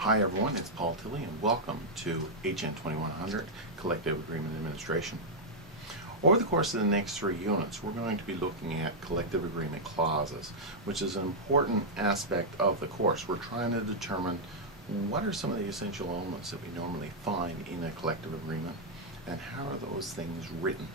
Hi everyone, it's Paul Tilley and welcome to HN2100 Collective Agreement Administration. Over the course of the next 3 units, we're going to be looking at collective agreement clauses, which is an important aspect of the course. We're trying to determine what are some of the essential elements that we normally find in a collective agreement and how are those things written.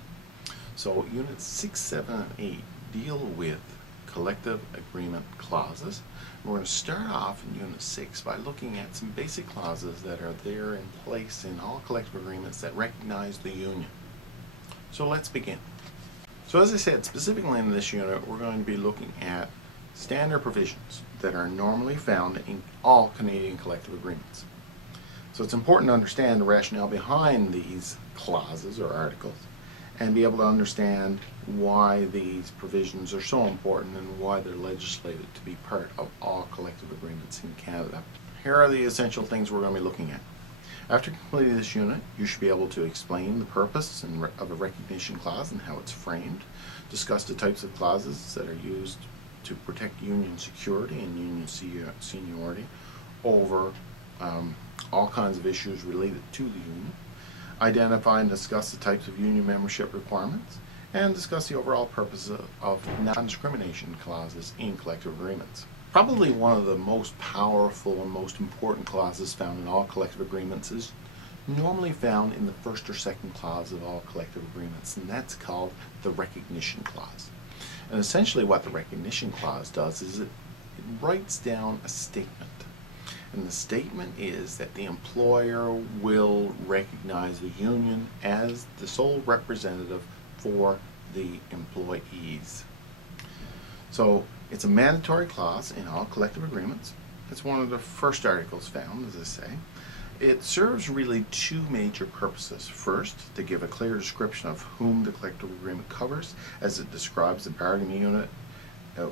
So units 6, 7, and 8 deal with collective agreement clauses. We're going to start off in Unit 6 by looking at some basic clauses that are there in place in all collective agreements that recognize the union. So let's begin. So as I said, specifically in this unit, we're going to be looking at standard provisions that are normally found in all Canadian collective agreements. So it's important to understand the rationale behind these clauses or articles and be able to understand why these provisions are so important and why they're legislated to be part of all collective agreements in Canada. Here are the essential things we're going to be looking at. After completing this unit, you should be able to explain the purpose of a recognition clause and how it's framed, discuss the types of clauses that are used to protect union security and union seniority over all kinds of issues related to the union, identify and discuss the types of union membership requirements, and discuss the overall purpose of non-discrimination clauses in collective agreements. Probably one of the most powerful and most important clauses found in all collective agreements is normally found in the first or second clause of all collective agreements, and that's called the recognition clause. And essentially what the recognition clause does is it writes down a statement. And the statement is that the employer will recognize the union as the sole representative for the employees. So it's a mandatory clause in all collective agreements. It's one of the first articles found, as I say. It serves really 2 major purposes. First, to give a clear description of whom the collective agreement covers, as it describes the bargaining unit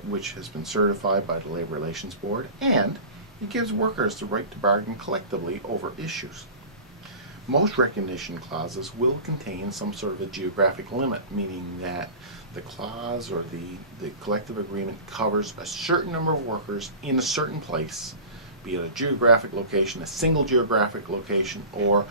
which has been certified by the Labor Relations Board, and it gives workers the right to bargain collectively over issues. Most recognition clauses will contain some sort of a geographic limit, meaning that the clause or the collective agreement covers a certain number of workers in a certain place, be it a geographic location, a single geographic location, or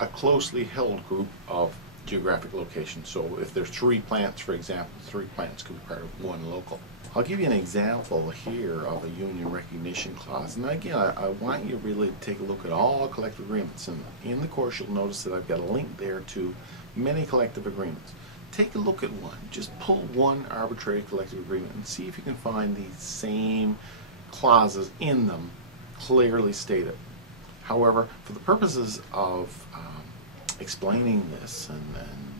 a closely held group of geographic locations. So if there's 3 plants, for example, 3 plants could be part of one local. I'll give you an example here of a union recognition clause. And again, I want you really to take a look at all collective agreements. And in the course, you'll notice that I've got a link there to many collective agreements. Take a look at one. Just pull one arbitrary collective agreement and see if you can find these same clauses in them clearly stated. However, for the purposes of explaining this and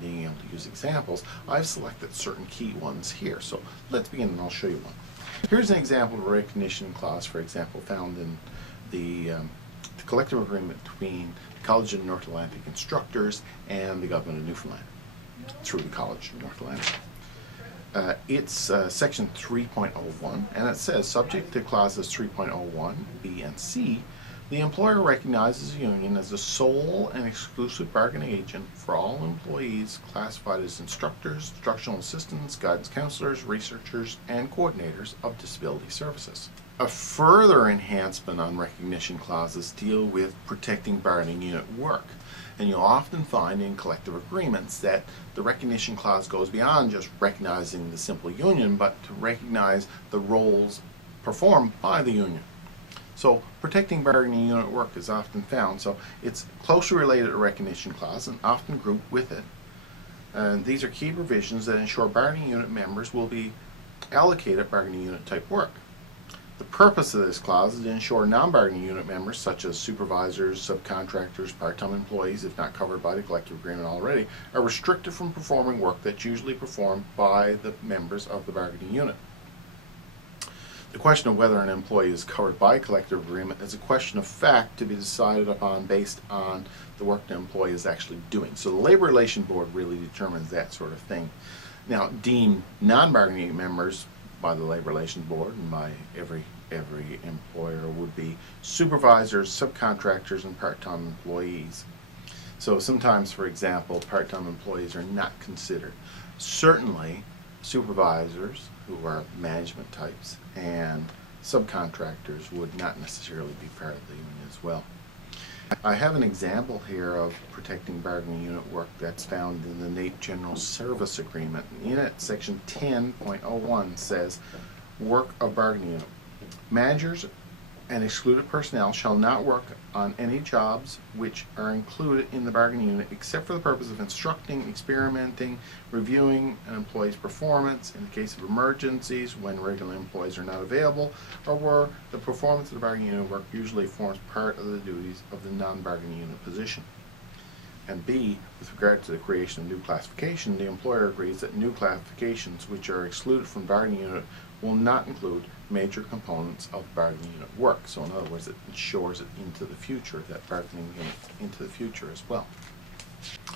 being able to use examples, I've selected certain key ones here. So let's begin and I'll show you one. Here's an example of a recognition clause, for example, found in the collective agreement between the College of North Atlantic Instructors and the Government of Newfoundland through the College of North Atlantic. It's section 3.01, and it says, subject to clauses 3.01, B, and C, the employer recognizes the union as the sole and exclusive bargaining agent for all employees classified as instructors, instructional assistants, guidance counselors, researchers, and coordinators of disability services. A further enhancement on recognition clauses deal with protecting bargaining unit work. And you'll often find in collective agreements that the recognition clause goes beyond just recognizing the simple union, but to recognize the roles performed by the union. So protecting bargaining unit work is often found. So it's closely related to recognition clause and often grouped with it. And these are key provisions that ensure bargaining unit members will be allocated bargaining unit type work. The purpose of this clause is to ensure non-bargaining unit members such as supervisors, subcontractors, part-time employees, if not covered by the collective agreement already, are restricted from performing work that's usually performed by the members of the bargaining unit. The question of whether an employee is covered by a collective agreement is a question of fact to be decided upon based on the work the employee is actually doing. So the Labor Relations Board really determines that sort of thing. Now, deemed non-bargaining members by the Labor Relations Board and by every employer would be supervisors, subcontractors, and part-time employees. So sometimes, for example, part-time employees are not considered. Certainly, supervisors, who are management types, and subcontractors would not necessarily be part of the union as well. I have an example here of protecting bargaining unit work that's found in the NAPE General Service Agreement. In it, section 10.01 says, work of bargaining unit. Managers and excluded personnel shall not work on any jobs which are included in the bargaining unit except for the purpose of instructing, experimenting, reviewing an employee's performance in the case of emergencies when regular employees are not available, or where the performance of the bargaining unit work usually forms part of the duties of the non-bargaining unit position. And B, with regard to the creation of new classification, the employer agrees that new classifications which are excluded from bargaining unit will not include major components of bargaining unit work. So in other words, it ensures it into the future, that bargaining unit into the future as well.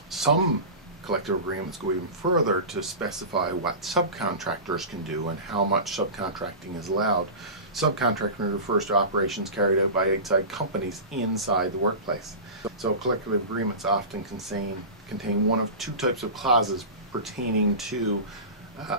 Some collective agreements go even further to specify what subcontractors can do and how much subcontracting is allowed. Subcontracting refers to operations carried out by outside companies inside the workplace. So collective agreements often contain one of two types of clauses pertaining to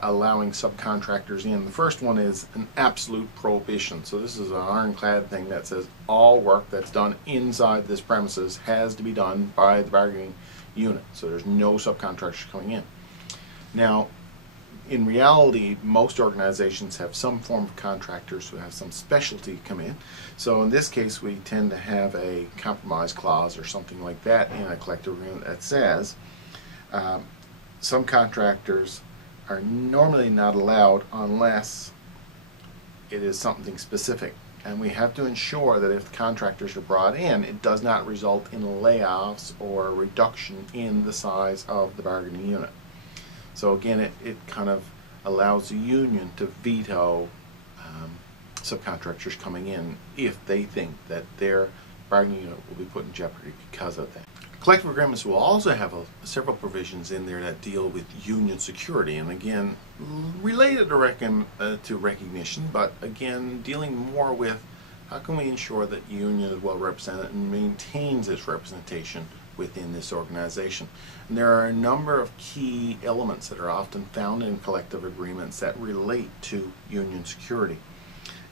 allowing subcontractors in. The first one is an absolute prohibition. So this is an ironclad thing that says all work that's done inside this premises has to be done by the bargaining unit. So there's no subcontractors coming in. Now, in reality, most organizations have some form of contractors who have some specialty come in. So in this case, we tend to have a compromise clause or something like that in a collective agreement that says some contractors are normally not allowed unless it is something specific. And we have to ensure that if contractors are brought in, it does not result in layoffs or a reduction in the size of the bargaining unit. So again, it kind of allows the union to veto subcontractors coming in if they think that their bargaining unit will be put in jeopardy because of that. Collective agreements will also have several provisions in there that deal with union security, and again, related to recognition, but again, dealing more with how can we ensure that the union is well represented and maintains its representation within this organization. And there are a number of key elements that are often found in collective agreements that relate to union security.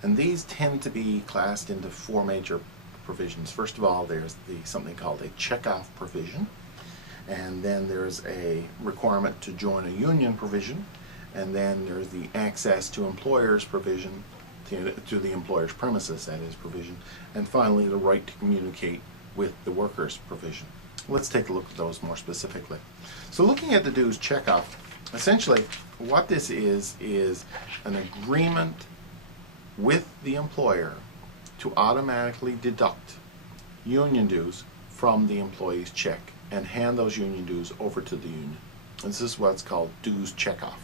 And these tend to be classed into four major provisions. First of all, there's something called a check-off provision, and then there's a requirement to join a union provision, and then there's the access to employers provision, to the employer's premises, that is, provision, and finally the right to communicate with the workers provision. Let's take a look at those more specifically. So looking at the dues check-off, essentially what this is an agreement with the employer to automatically deduct union dues from the employee's check and hand those union dues over to the union. And this is what's called dues checkoff.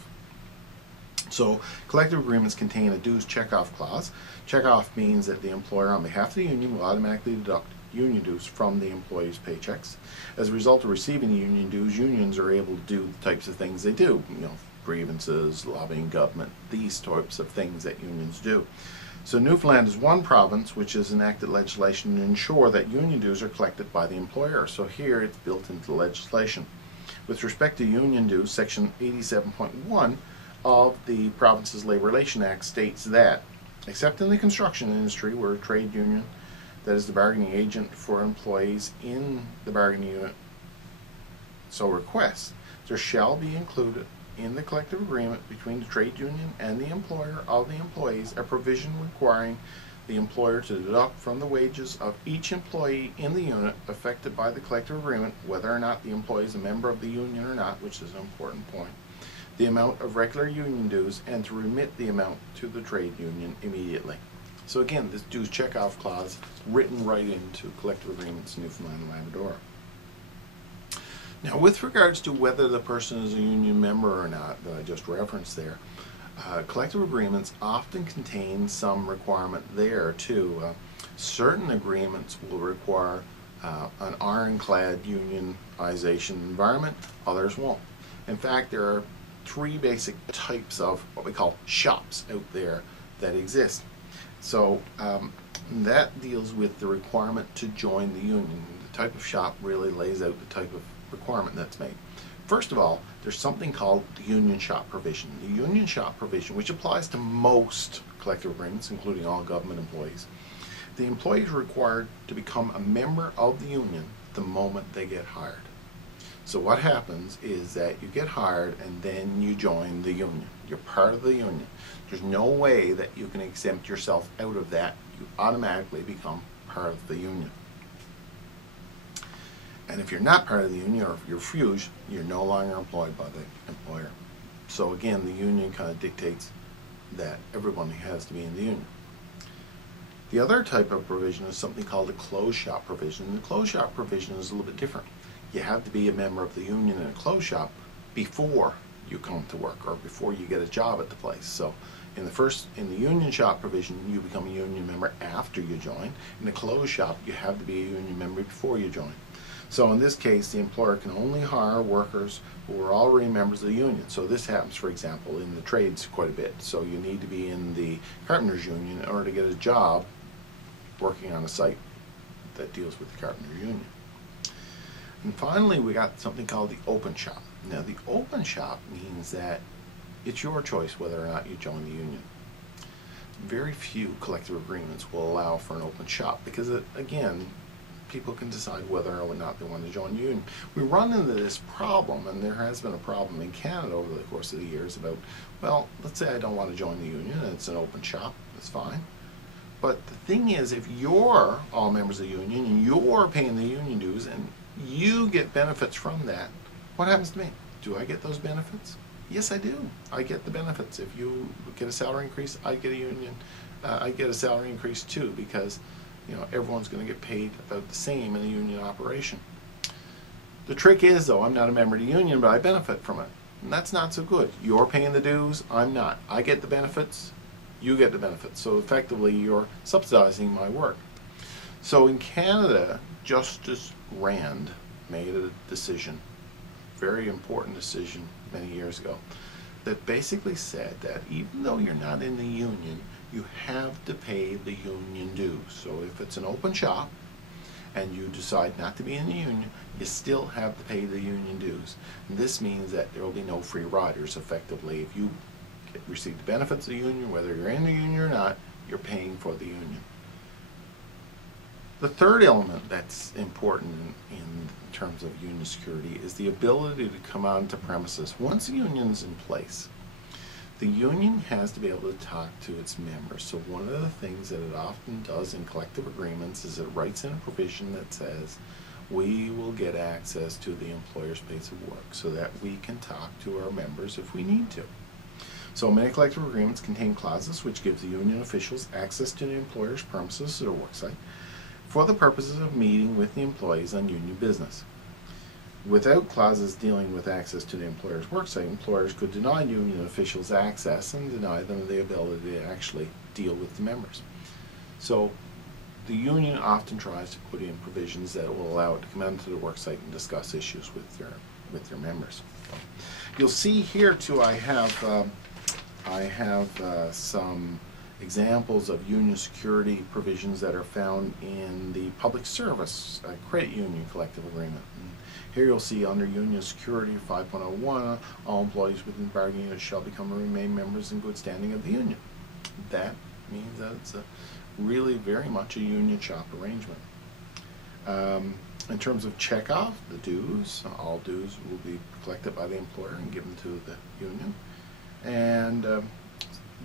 So collective agreements contain a dues checkoff clause. Checkoff means that the employer on behalf of the union will automatically deduct union dues from the employee's paychecks. As a result of receiving the union dues, unions are able to do the types of things they do, grievances, lobbying government, these types of things that unions do. So Newfoundland is one province which has enacted legislation to ensure that union dues are collected by the employer. So here it's built into the legislation. With respect to union dues, section 87.1 of the Province's Labor Relations Act states that, except in the construction industry where a trade union that is the bargaining agent for employees in the bargaining unit so requests, there shall be included in the collective agreement between the trade union and the employer of the employees a provision requiring the employer to deduct from the wages of each employee in the unit affected by the collective agreement, whether or not the employee is a member of the union or not, which is an important point, the amount of regular union dues, and to remit the amount to the trade union immediately. So again, this dues checkoff clause written right into collective agreements in Newfoundland and Labrador. Now, with regards to whether the person is a union member or not, that I just referenced there, collective agreements often contain some requirement there too. Certain agreements will require an ironclad unionization environment, others won't. In fact, there are three basic types of what we call shops out there that exist. So that deals with the requirement to join the union. The type of shop really lays out the type of requirement that's made. First of all, there's something called the union shop provision. The union shop provision, which applies to most collective agreements, including all government employees, the employee is required to become a member of the union the moment they get hired. So what happens is that you get hired and then you join the union. You're part of the union. There's no way that you can exempt yourself out of that. You automatically become part of the union. And if you're not part of the union, or if you're refused, you're no longer employed by the employer. So again, the union kind of dictates that everyone has to be in the union. The other type of provision is something called a closed shop provision. The closed shop provision is a little bit different. You have to be a member of the union in a closed shop before you come to work or before you get a job at the place. So in the union shop provision, you become a union member after you join. In the closed shop, you have to be a union member before you join. So in this case, the employer can only hire workers who are already members of the union. So this happens, for example, in the trades quite a bit. So you need to be in the carpenters union in order to get a job working on a site that deals with the carpenters union. And finally, we got something called the open shop. Now, the open shop means that it's your choice whether or not you join the union. Very few collective agreements will allow for an open shop because, again, people can decide whether or not they want to join the union. We run into this problem, and there has been a problem in Canada over the course of the years about, well, let's say I don't want to join the union and it's an open shop, that's fine. But the thing is, if you're all members of the union and you're paying the union dues and you get benefits from that, what happens to me? Do I get those benefits? Yes, I do. I get the benefits. If you get a salary increase, I get a salary increase too, because everyone's going to get paid about the same in a union operation. The trick is, though, I'm not a member of the union, but I benefit from it. And that's not so good. You're paying the dues, I'm not. I get the benefits, you get the benefits. So effectively, you're subsidizing my work. So in Canada, Justice Rand made a decision, very important decision many years ago, that basically said that even though you're not in the union, you have to pay the union dues. So if it's an open shop and you decide not to be in the union, you still have to pay the union dues. And this means that there will be no free riders. Effectively, if you receive the benefits of the union, whether you're in the union or not, you're paying for the union. The third element that's important in terms of union security is the ability to come onto premises. Once the union is in place, the union has to be able to talk to its members. So one of the things that it often does in collective agreements is it writes in a provision that says we will get access to the employer's place of work so that we can talk to our members if we need to. So many collective agreements contain clauses which give the union officials access to the employer's premises or worksite for the purposes of meeting with the employees on union business. Without clauses dealing with access to the employer's worksite, employers could deny union officials access and deny them the ability to actually deal with the members. So the union often tries to put in provisions that will allow it to come onto the worksite and discuss issues with their members. You'll see here too, I have some examples of union security provisions that are found in the public service credit union collective agreement. And here you'll see under union security 5.01, all employees within the bargaining unit shall become and remain members in good standing of the union. That means that it's really very much a union shop arrangement. In terms of checkoff, the dues, all dues will be collected by the employer and given to the union. And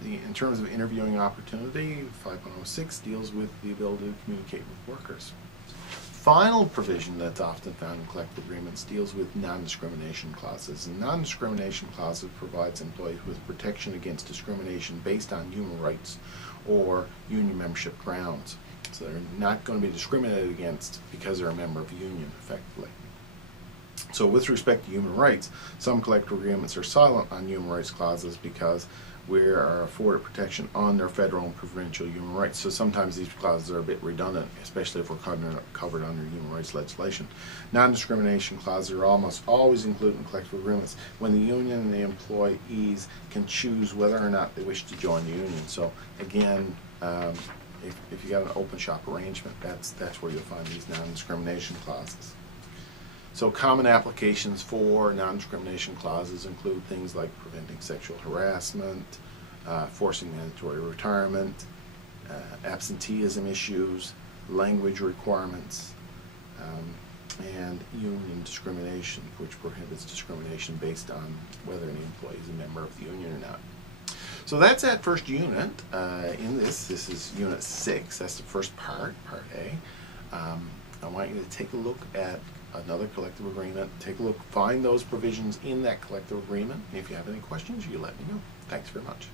in terms of interviewing opportunity, 5.06 deals with the ability to communicate with workers. Final provision that's often found in collective agreements deals with non-discrimination clauses. And non-discrimination clauses provides employees with protection against discrimination based on human rights or union membership grounds. So they're not going to be discriminated against because they're a member of a union, effectively. So with respect to human rights, some collective agreements are silent on human rights clauses because we are afforded protection on their federal and provincial human rights. So sometimes these clauses are a bit redundant, especially if we're covered under human rights legislation. Non-discrimination clauses are almost always included in collective agreements when the union and the employees can choose whether or not they wish to join the union. So again, if you got an open shop arrangement, that's where you'll find these non-discrimination clauses. So common applications for non-discrimination clauses include things like preventing sexual harassment, forcing mandatory retirement, absenteeism issues, language requirements, and union discrimination, which prohibits discrimination based on whether an employee is a member of the union or not. So that's that first unit. In this is Unit 6. That's the first part, Part A. I want you to take a look at another collective agreement. Take a look, find those provisions in that collective agreement. And if you have any questions, you let me know. Thanks very much.